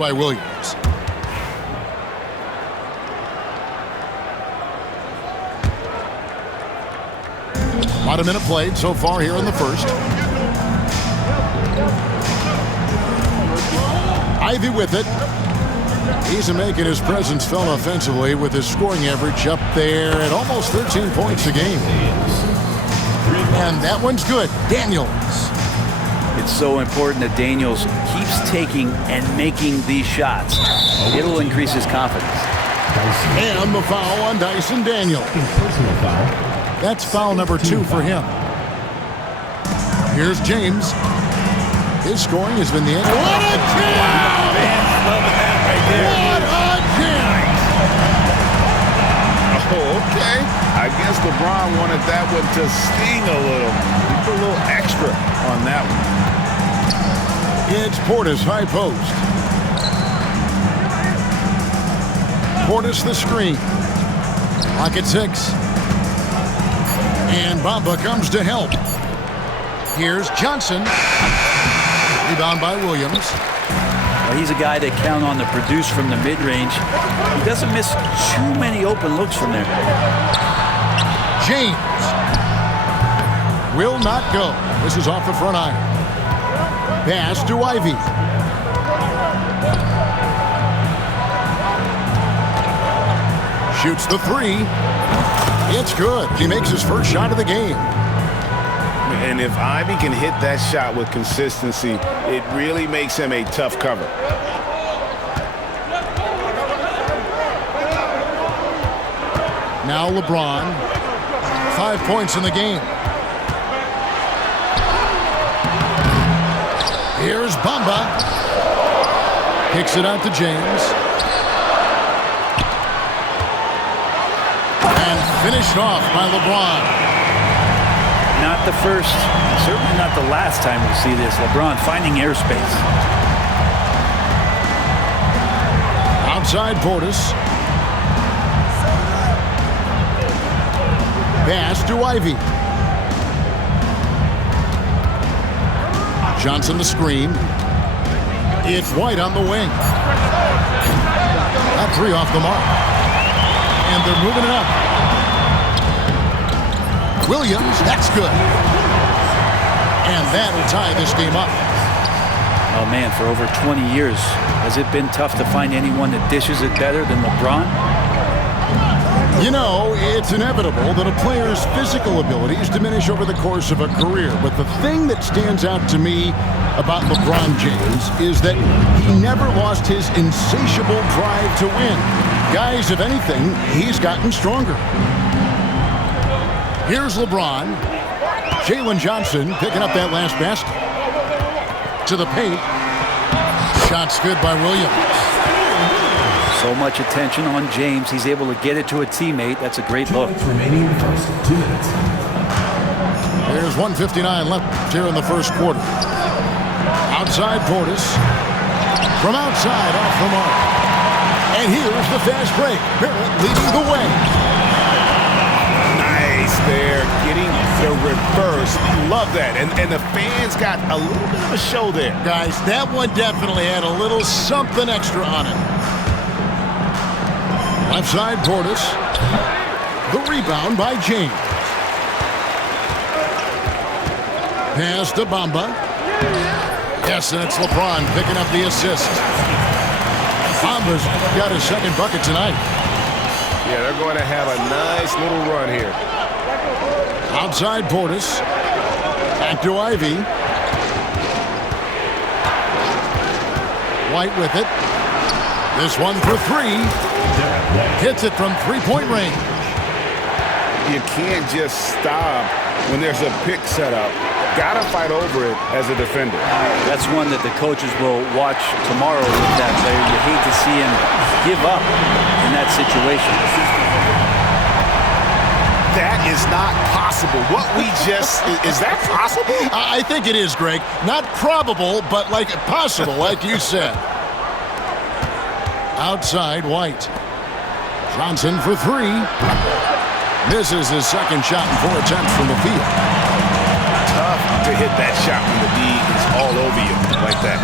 by Williams. About a minute played so far here in the first. Ivy with it. He's making his presence felt offensively with his scoring average up there at almost 13 points a game. And that one's good. Daniels. It's so important that Daniels keeps taking and making these shots. It'll increase his confidence. And the foul on Dyson Daniels. Personal foul. That's foul number 2 for him. Here's James. His scoring has been the end. What a jam! Loving that right there. What a jam! Oh, okay. I guess LeBron wanted that one to sting a little. He put a little extra on that one. It's Portis high post. Portis the screen. Clock at 6. And Bamba comes to help. Here's Johnson. Rebound by Williams. Well, he's a guy they count on to produce from the mid-range. He doesn't miss too many open looks from there. James. Will not go. This is off the front iron. Pass to Ivy. Shoots the 3. It's good. He makes his first shot of the game. And if Ivy can hit that shot with consistency, it really makes him a tough cover. Now LeBron. 5 points in the game. Here's Bamba. Kicks it out to James. And finished off by LeBron. Not the first, certainly not the last time we'll see this. LeBron finding airspace. Outside Portis. Pass to Ivy. Johnson the screen. It's White on the wing. That 3 off the mark. And they're moving it up. Williams, that's good. And that'll tie this game up. Oh, man, for over 20 years, has it been tough to find anyone that dishes it better than LeBron? You know, it's inevitable that a player's physical abilities diminish over the course of a career. But the thing that stands out to me about LeBron James is that he never lost his insatiable drive to win. Guys, if anything, he's gotten stronger. Here's LeBron. Jalen Johnson picking up that last basket. To the paint. Shot's good by Williams. So much attention on James. He's able to get it to a teammate. That's a great look. Remaining in the first 2 minutes. There's 1:59 left here in the first quarter. Outside Portis. From outside off the mark. And here's the fast break. Barrett leading the way. There, getting the reverse. Love that. And the fans got a little bit of a show there. Guys, that one definitely had a little something extra on it. Left side Portis. The rebound by James. Pass to Bamba. Yes, and it's LeBron picking up the assist. Bamba's got his second bucket tonight. Yeah, they're going to have a nice little run here. Outside Portis. Back to Ivy. White with it. This one for 3. Hits it from 3-point range. You can't just stop when there's a pick set up. Got to fight over it as a defender. That's one that the coaches will watch tomorrow with that player. You hate to see him give up in that situation. That is not possible. What we just, is that possible? I think it is, Greg. Not probable, but like possible, like you said. Outside White. Johnson for 3. Misses his second shot in 4 attempts from the field. Tough to hit that shot when the D is all over you like that.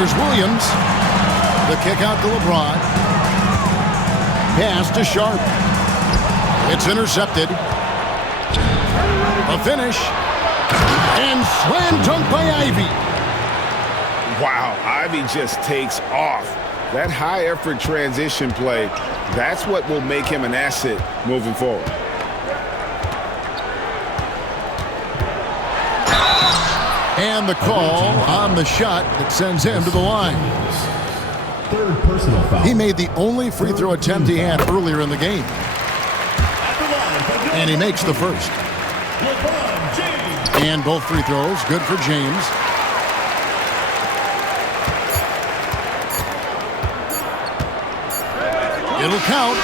Here's Williams. The kick out to LeBron. Pass to Sharp. It's intercepted. A finish. And slam dunk by Ivy. Wow, Ivy just takes off. That high-effort transition play, that's what will make him an asset moving forward. And the call on the shot that sends him to the line. Third personal foul. He made the only free throw attempt he had earlier in the game. And he makes the first. LeBron James. And both free throws, good for James. It'll count.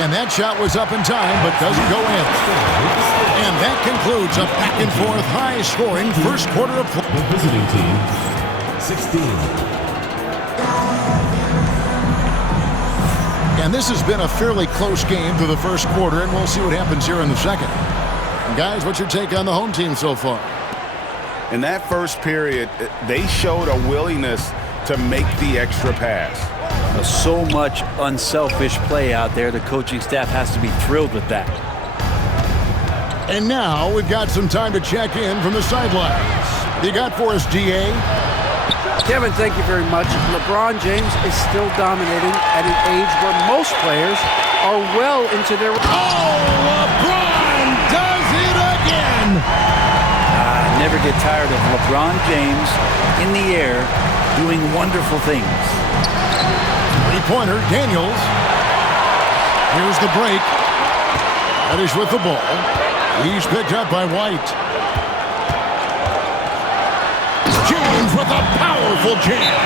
And that shot was up in time, but doesn't go in. And that concludes a back-and-forth, high-scoring first quarter of play. The visiting team, 16. And this has been a fairly close game through the first quarter, and we'll see what happens here in the second. Guys, what's your take on the home team so far? In that first period, they showed a willingness to make the extra pass. So much unselfish play out there. The coaching staff has to be thrilled with that. And now we've got some time to check in from the sidelines. You got for us, DA? Kevin, thank you very much. LeBron James is still dominating at an age where most players are well into their... Oh, LeBron does it again! Never get tired of LeBron James in the air doing wonderful things. Three-pointer, Daniels. Here's the break. Reddish with the ball. He's picked up by White. James with a powerful jam.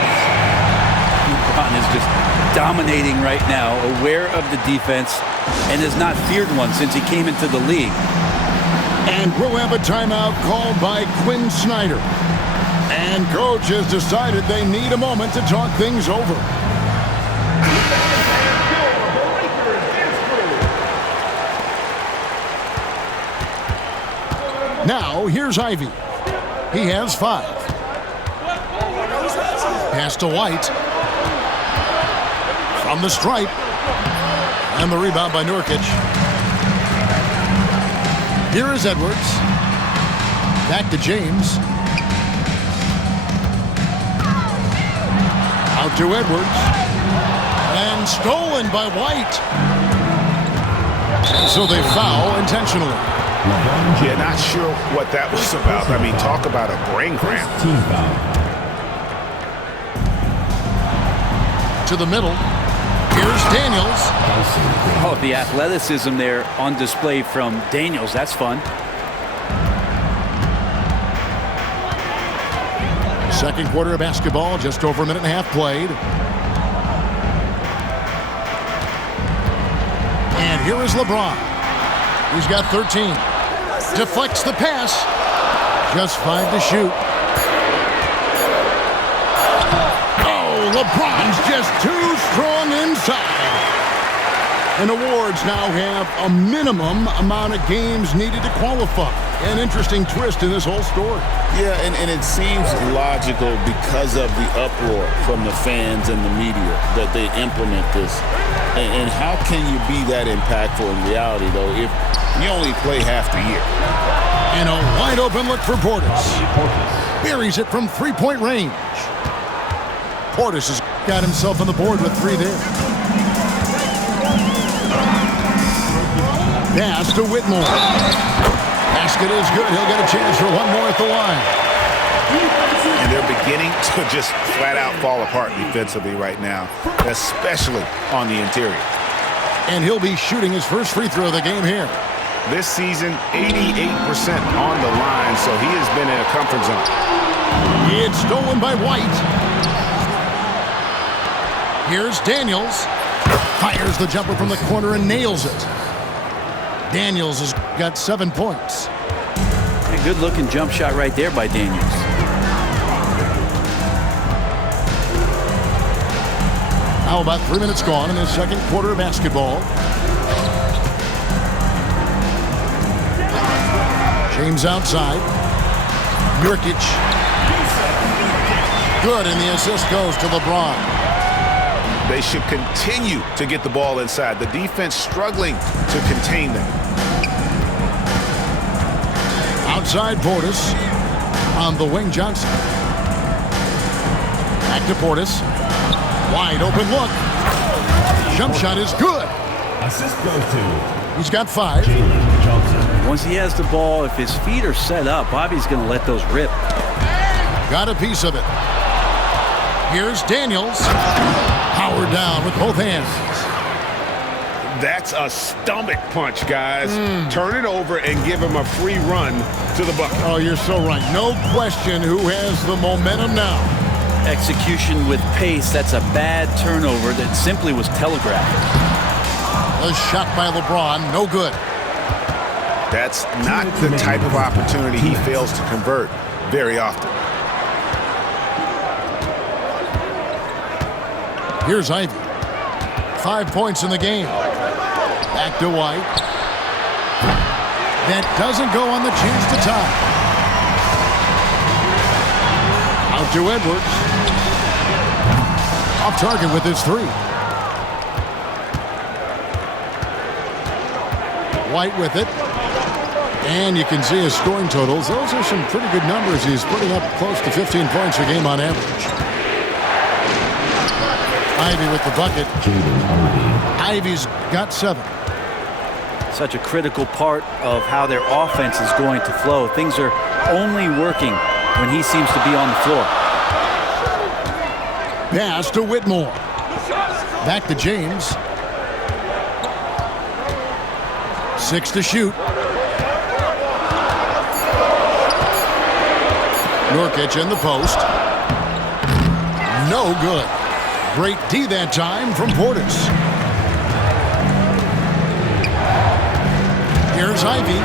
LeBron is just dominating right now, aware of the defense, and has not feared one since he came into the league. And we'll have a timeout called by Quinn Snyder. And coach has decided they need a moment to talk things over. Now, here's Ivy. He has 5. Pass to White. From the stripe. And the rebound by Nurkic. Here is Edwards. Back to James. Out to Edwards. And stolen by White. And so they foul intentionally. Yeah, not sure what that was about. I mean, talk about a brain cramp. Team foul. To the middle. Here's Daniels. Oh, the athleticism there on display from Daniels. That's fun. Second quarter of basketball, just over a minute and a half played. And here is LeBron. He's got 13. Deflects the pass. Just 5 to shoot. Oh, LeBron's just too strong inside. And awards now have a minimum amount of games needed to qualify. An interesting twist in this whole story. Yeah, and it seems logical because of the uproar from the fans and the media that they implement this. And how can you be that impactful in reality, though, if you only play half the year? And a wide open look for Portis. Buries it from three-point range. Portis has got himself on the board with 3 there. Pass to Whitmore. Basket is good. He'll get a chance for one more at the line. And they're beginning to just flat out fall apart defensively right now, especially on the interior. And he'll be shooting his first free throw of the game here. This season, 88% on the line, so he has been in a comfort zone. It's stolen by White. Here's Daniels. Fires the jumper from the corner and nails it. Daniels has got 7 points. A good-looking jump shot right there by Daniels. Now about 3 minutes gone in the second quarter of basketball. James outside. Nurkic. Good, and the assist goes to LeBron. They should continue to get the ball inside. The defense struggling to contain them. Outside Portis. On the wing, Johnson. Back to Portis. Wide open look. Jump shot is good. Assist goes to He's got 5. Jalen Johnson. Once he has the ball, if his feet are set up, Bobby's going to let those rip. Got a piece of it. Here's Daniels. Powered down with both hands. That's a stomach punch, guys. Turn it over and give him a free run to the bucket. Oh, you're so right. No question who has the momentum now. Execution with pace, that's a bad turnover that simply was telegraphed. A shot by LeBron, no good. That's not the type of opportunity he fails to convert very often. Here's Ivy. 5 points in the game. Back to White. That doesn't go on the chance to tie. Out to Edwards. Off target with his 3. White with it. And you can see his scoring totals. Those are some pretty good numbers. He's putting up close to 15 points a game on average. Ivy with the bucket. Ivy's got 7. Such a critical part of how their offense is going to flow. Things are only working when he seems to be on the floor. Pass to Whitmore. Back to James. 6 to shoot. Nurkic in the post. No good. Great D that time from Portis. Here's Ivy.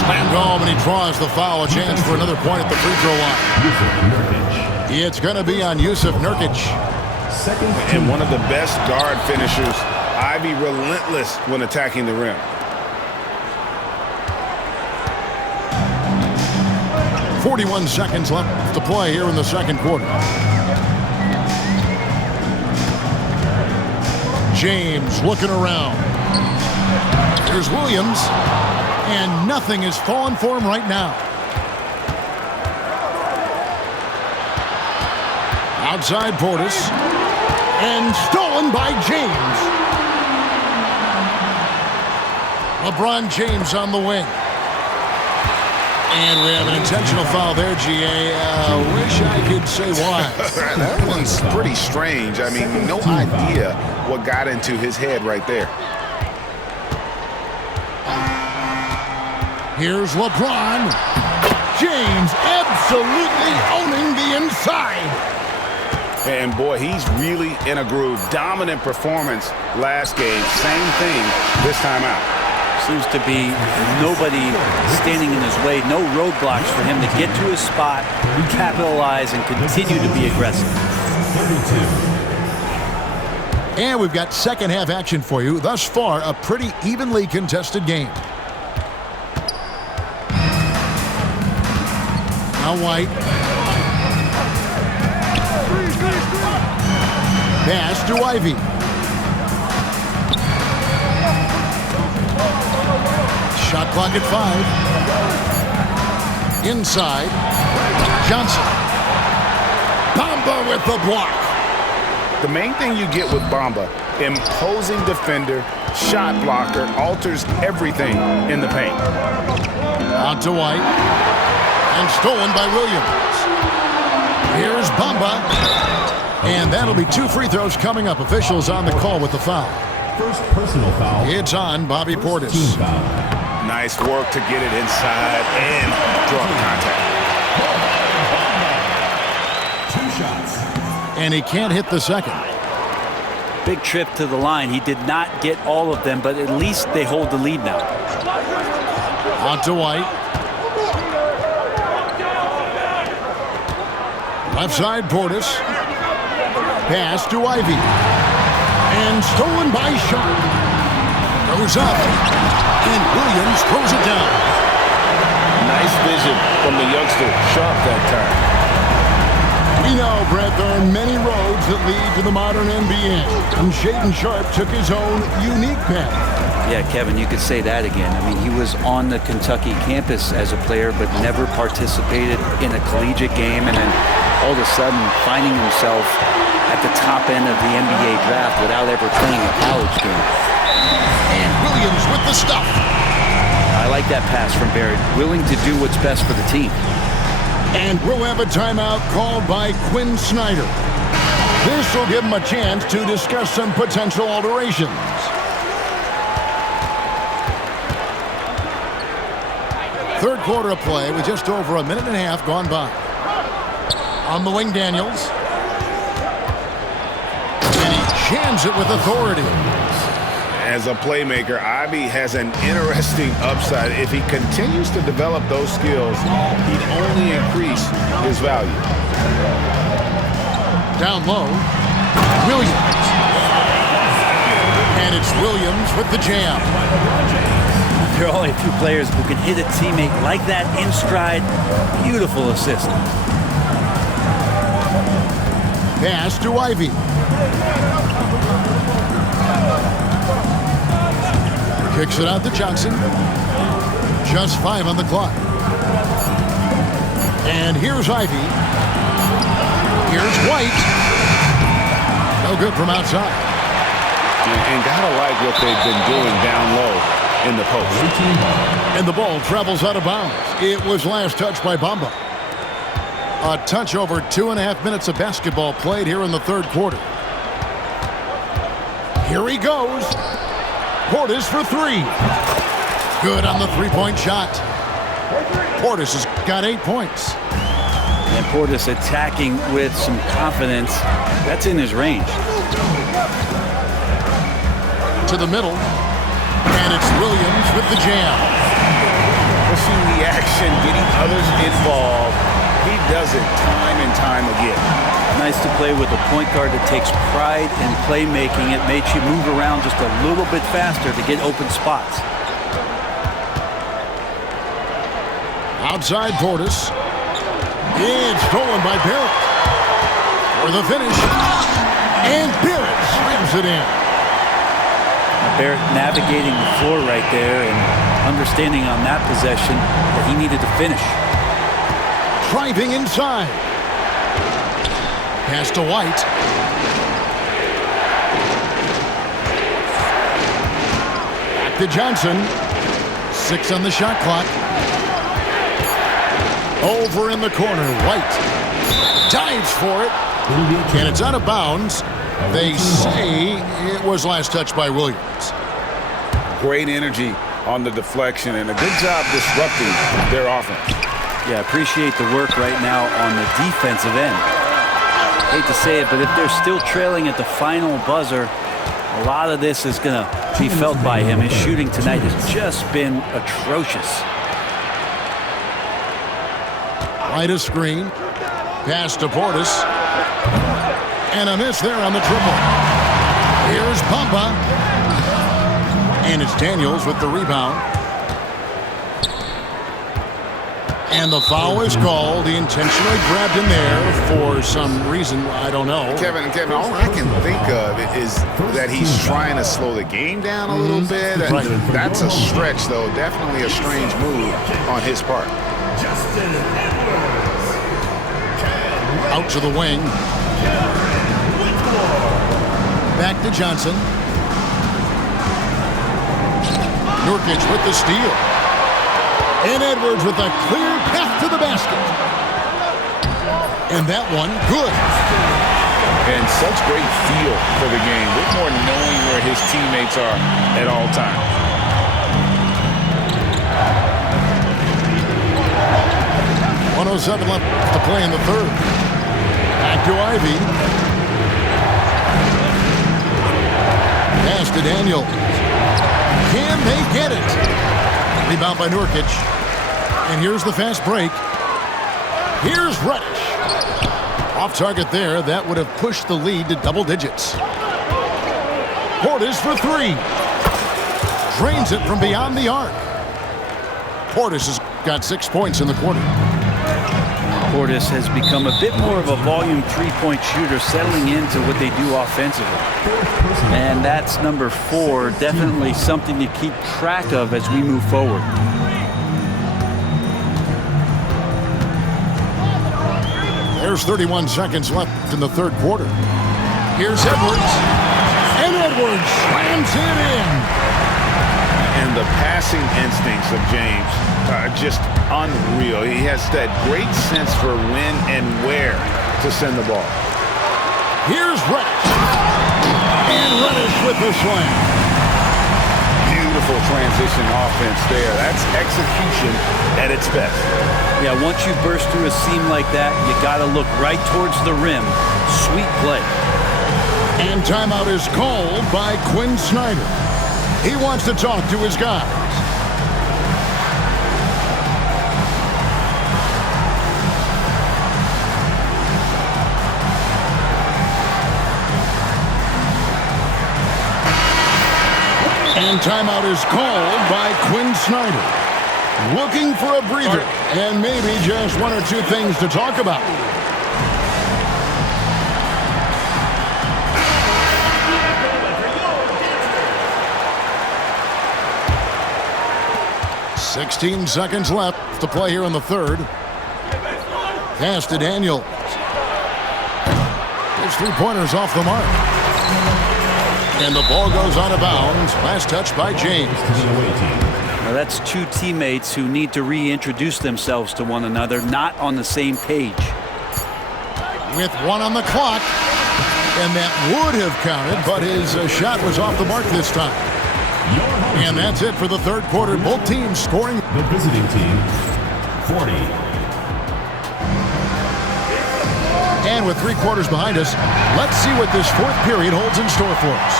Slammed home, and he draws the foul. A chance for another point at the free throw line. It's going to be on Yusuf Nurkic. And one of the best guard finishers. Ivy relentless when attacking the rim. 41 seconds left to play here in the second quarter. James looking around. Here's Williams. And nothing is falling for him right now. Outside Portis. And stolen by James. LeBron James on the wing. And we have an intentional foul there, G.A. Wish I could say why. That one's pretty strange. I mean, no idea what got into his head right there. Here's LeBron. James absolutely owning the inside. And boy, he's really in a groove. Dominant performance last game. Same thing this time out. Seems to be nobody standing in his way, no roadblocks for him to get to his spot, capitalize, and continue to be aggressive. 32. And we've got second half action for you. Thus far, a pretty evenly contested game. Now White. Pass to Ivy. Shot clock at 5. Inside. Johnson. Bamba with the block. The main thing you get with Bamba, imposing defender, shot blocker, alters everything in the paint. Out to White. And stolen by Williams. Here's Bamba. And that'll be 2 free throws coming up. Officials on the call with the foul. First personal foul. It's on Bobby Portis. Team foul. Nice work to get it inside and draw the contact. 2 shots. And he can't hit the second. Big trip to the line. He did not get all of them, but at least they hold the lead now. Out to White. Left side Portis. Pass to Ivy. And stolen by Sharp. Goes up. And Williams throws it down. Nice vision from the youngster, Sharp, that We know, Brett, there are many roads that lead to the modern NBA, and Shaedon Sharpe took his own unique path. Yeah, Kevin, you could say that again. I mean, he was on the Kentucky campus as a player, but never participated in a collegiate game, and then all of a sudden finding himself at the top end of the NBA draft without ever playing a college game. And Williams with the stuff. I like that pass from Barrett, willing to do what's best for the team. And we'll have a timeout called by Quinn Snyder. This will give him a chance to discuss some potential alterations. Third quarter of play with just over a minute and a half gone by. On the wing, Daniels. And he jams it with authority. As a playmaker, Ivey has an interesting upside. If he continues to develop those skills, he'd only increase his value. Down low, Williams. And it's Williams with the jam. There are only a few players who can hit a teammate like that in stride. Beautiful assist. Pass to Ivey. Kicks it out to Johnson. Just 5 on the clock. And here's Ivey. Here's White. No good from outside. And gotta like what they've been doing down low in the post. And the ball travels out of bounds. It was last touched by Bamba. A touch over 2.5 minutes of basketball played here in the third quarter. Here he goes. Portis for 3. Good on the three-point shot. Portis has got 8 points. And Portis attacking with some confidence. That's in his range. To the middle. And it's Williams with the jam. Pushing the action, getting others involved. He does it time and time again. Nice to play with a point guard that takes pride in playmaking. It makes you move around just a little bit faster to get open spots. Outside Portis. It's stolen by Barrett. For the finish. And Barrett slams it in. Barrett navigating the floor right there and understanding on that possession that he needed to finish. Driving inside. Pass to White. Back to Johnson. 6 on the shot clock. Over in the corner, White. Dives for it. And it's out of bounds. They say it was last touched by Williams. Great energy on the deflection and a good job disrupting their offense. Yeah, appreciate the work right now on the defensive end. Hate to say it, but if they're still trailing at the final buzzer, a lot of this is going to be felt by him. His shooting tonight has just been atrocious. Right a screen. Pass to Portis. And a miss there on the triple. Here's Bamba. And it's Daniels with the rebound. And the foul is called. He intentionally grabbed him there for some reason. I don't know. Kevin, all I can think of is that he's trying to slow the game down a little bit. Right. That's a stretch, though. Definitely a strange move on his part. Out to the wing. Back to Johnson. Nurkic with the steal. And Edwards with a clear path to the basket. And that one, good. And such great feel for the game. With more knowing where his teammates are at all times. 1:07 left to play in the third. Back to Ivey. Pass to Daniel. Can they get it? Rebound by Nurkic. And here's the fast break. Here's Reddish. Off target there. That would have pushed the lead to double digits. Portis for 3. Drains it from beyond the arc. Portis has got 6 points in the quarter. Portis has become a bit more of a volume three-point shooter, settling into what they do offensively. And that's number 4, definitely something to keep track of as we move forward. There's 31 seconds left in the third quarter. Here's Edwards. And Edwards slams it in. And the passing instincts of James are just unreal. He has that great sense for when and where to send the ball. Here's Reddish. And Reddish with the slam. Beautiful transition offense there. That's execution at its best. Yeah, once you burst through a seam like that, you got to look right towards the rim. Sweet play. And timeout is called by Quinn Snyder. He wants to talk to his guys. And timeout is called by Quinn Snyder. Looking for a breather and maybe just one or two things to talk about. "16 seconds left to play here in the third. Pass to Daniels. His three-pointer's off the mark. And the ball goes out of bounds. Last touch by James. Now that's two teammates who need to reintroduce themselves to one another, not on the same page. With 1 on the clock. And that would have counted, but his shot was off the mark this time. And that's it for the third quarter. Both teams scoring. The visiting team, 40. And with 3 quarters behind us, let's see what this fourth period holds in store for us.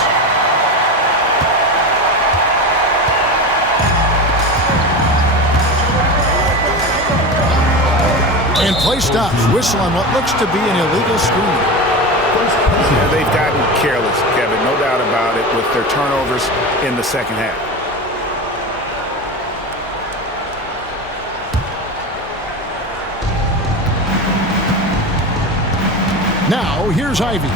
And play stops. Whistle on what looks to be an illegal screen. Yeah, they've gotten careless, Kevin, no doubt about it, with their turnovers in the second half. Now, here's Ivy.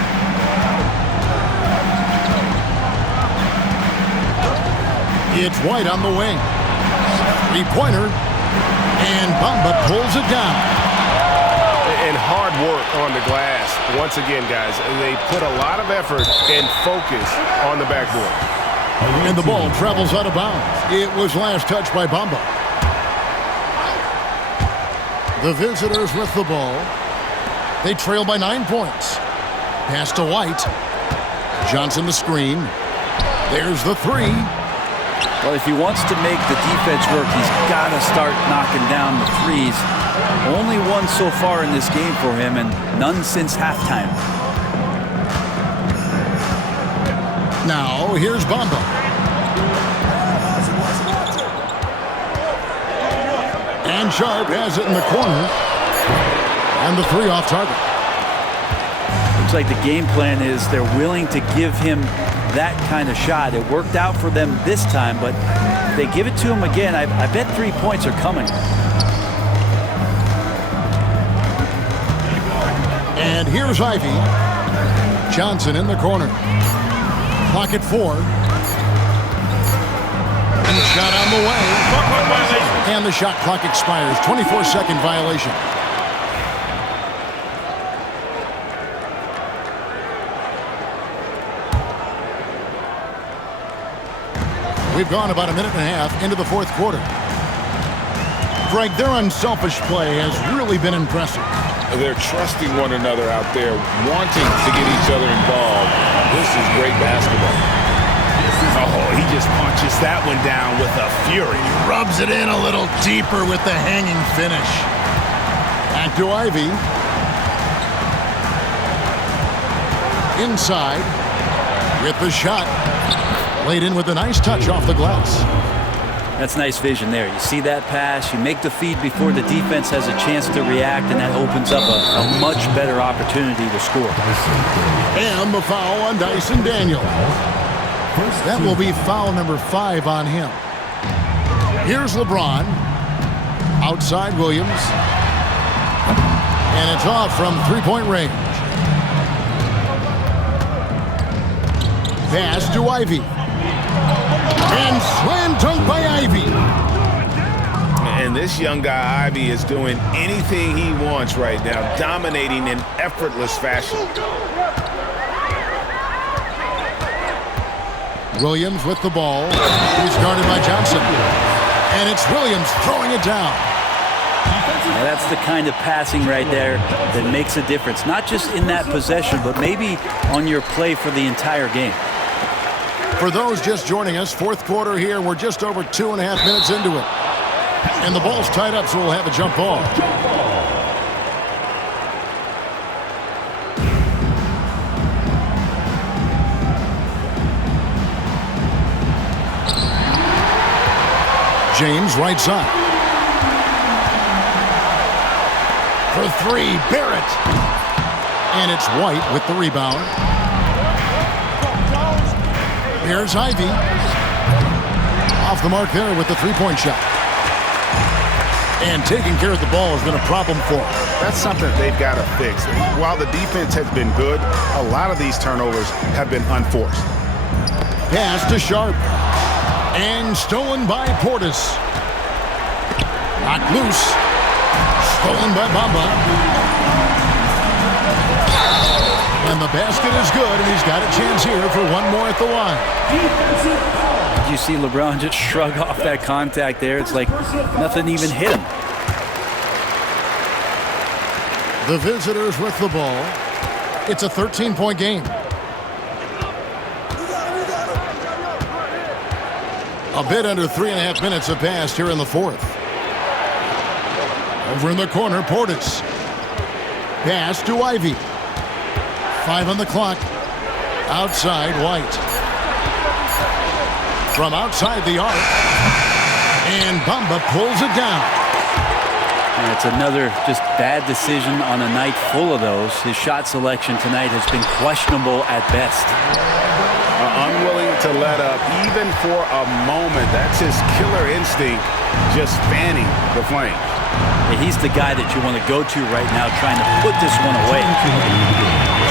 It's White on the wing. Three-pointer. And Bamba pulls it down. And hard work on the glass. Once again, guys, they put a lot of effort and focus on the backboard. And the ball travels out of bounds. It was last touched by Bamba. The visitors with the ball. They trail by 9 points. Pass to White. Johnson the screen. There's the 3. Well, if he wants to make the defense work, he's got to start knocking down the threes. Only one so far in this game for him, and none since halftime. Now, here's Bamba. And Sharp has it in the corner. And the 3 off target. Looks like the game plan is they're willing to give him that kind of shot. It worked out for them this time, but if they give it to him again, I bet 3 points are coming. And here's Ivy. Johnson in the corner. Clock at 4. And the shot on the way. And the shot clock expires. 24-second violation. We've gone about a minute and a half into the fourth quarter. Greg, their unselfish play has really been impressive. They're trusting one another out there, wanting to get each other involved. This is great basketball. Oh, he just punches that one down with a fury. Rubs it in a little deeper with the hanging finish. Back to Ivy. Inside with the shot. Laid in with a nice touch off the glass. That's nice vision there. You see that pass, you make the feed before the defense has a chance to react, and that opens up a much better opportunity to score. And the foul on Dyson Daniels. That will be foul number 5 on him. Here's LeBron. Outside Williams. And it's off from three-point range. Pass to Ivey. And slam dunk by Ivey. And this young guy, Ivey, is doing anything he wants right now, dominating in effortless fashion. Williams with the ball. He's guarded by Johnson. And it's Williams throwing it down. Now that's the kind of passing right there that makes a difference. Not just in that possession, but maybe on your play for the entire game. For those just joining us, fourth quarter here. We're just over 2.5 minutes into it. And the ball's tied up, so we'll have a jump ball. James right side. For three, Barrett. And it's White with the rebound. Here's Ivey. Off the mark there with the three-point shot. And taking care of the ball has been a problem for them. That's something they've got to fix. While the defense has been good, a lot of these turnovers have been unforced. Pass to Sharp. And stolen by Portis. Knocked loose. Stolen by Bamba. And the basket is good, and he's got a chance here for one more at the line. Did you see LeBron just shrug off that contact there? It's like nothing even hit him. The visitors with the ball. It's a 13-point game. A bit under 3.5 minutes have passed here in the fourth. Over in the corner, Portis. Pass to Ivey. 5 on the clock. Outside, White. From outside the arc. And Bamba pulls it down. And it's another just bad decision on a night full of those. His shot selection tonight has been questionable at best. Unwilling to let up even for a moment. That's his killer instinct, just fanning the flame. And he's the guy that you want to go to right now trying to put this one away.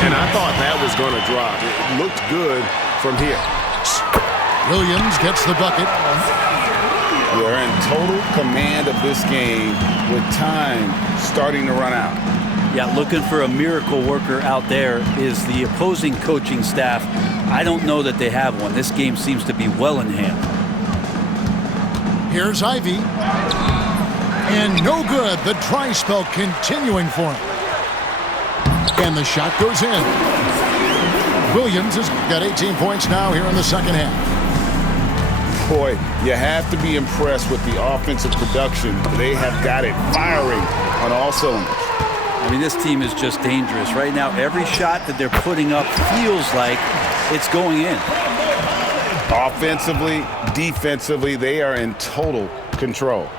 And I thought that was going to drop. It looked good from here. Williams gets the bucket. They're in total command of this game with time starting to run out. Yeah, looking for a miracle worker out there is the opposing coaching staff. I don't know that they have one. This game seems to be well in hand. Here's Ivey. And no good. The dry spell continuing for him. And the shot goes in. Williams has got 18 points now here in the second half. Boy, you have to be impressed with the offensive production. They have got it firing on all cylinders. I mean, this team is just dangerous. Right now, every shot that they're putting up feels like it's going in. Offensively, defensively, they are in total control.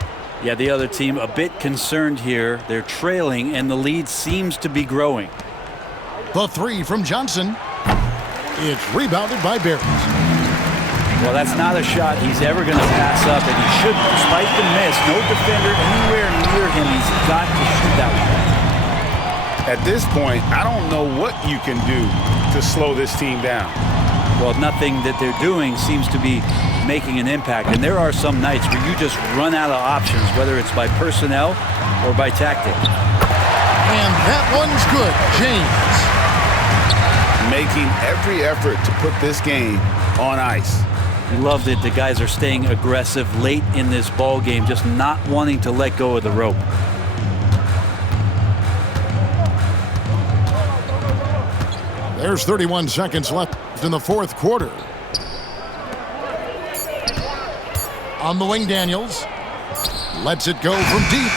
Yeah, the other team a bit concerned here. They're trailing, and the lead seems to be growing. The three from Johnson. It's rebounded by Barrett. Well, that's not a shot he's ever going to pass up, and he shouldn't. Despite the miss, no defender anywhere near him. He's got to shoot that one. At this point, I don't know what you can do to slow this team down. Well, nothing that they're doing seems to be making an impact. And there are some nights where you just run out of options, whether it's by personnel or by tactics. And that one's good. James. Making every effort to put this game on ice. Love that the guys are staying aggressive late in this ball game, just not wanting to let go of the rope. There's 31 seconds left in the fourth quarter. On the wing, Daniels. Lets it go from deep.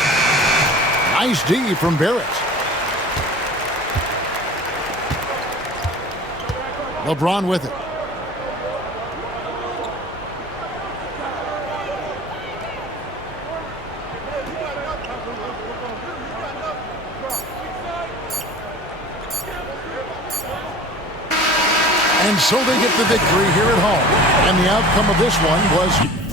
Nice D from Barrett. LeBron with it. And so they get the victory here at home. And the outcome of this one was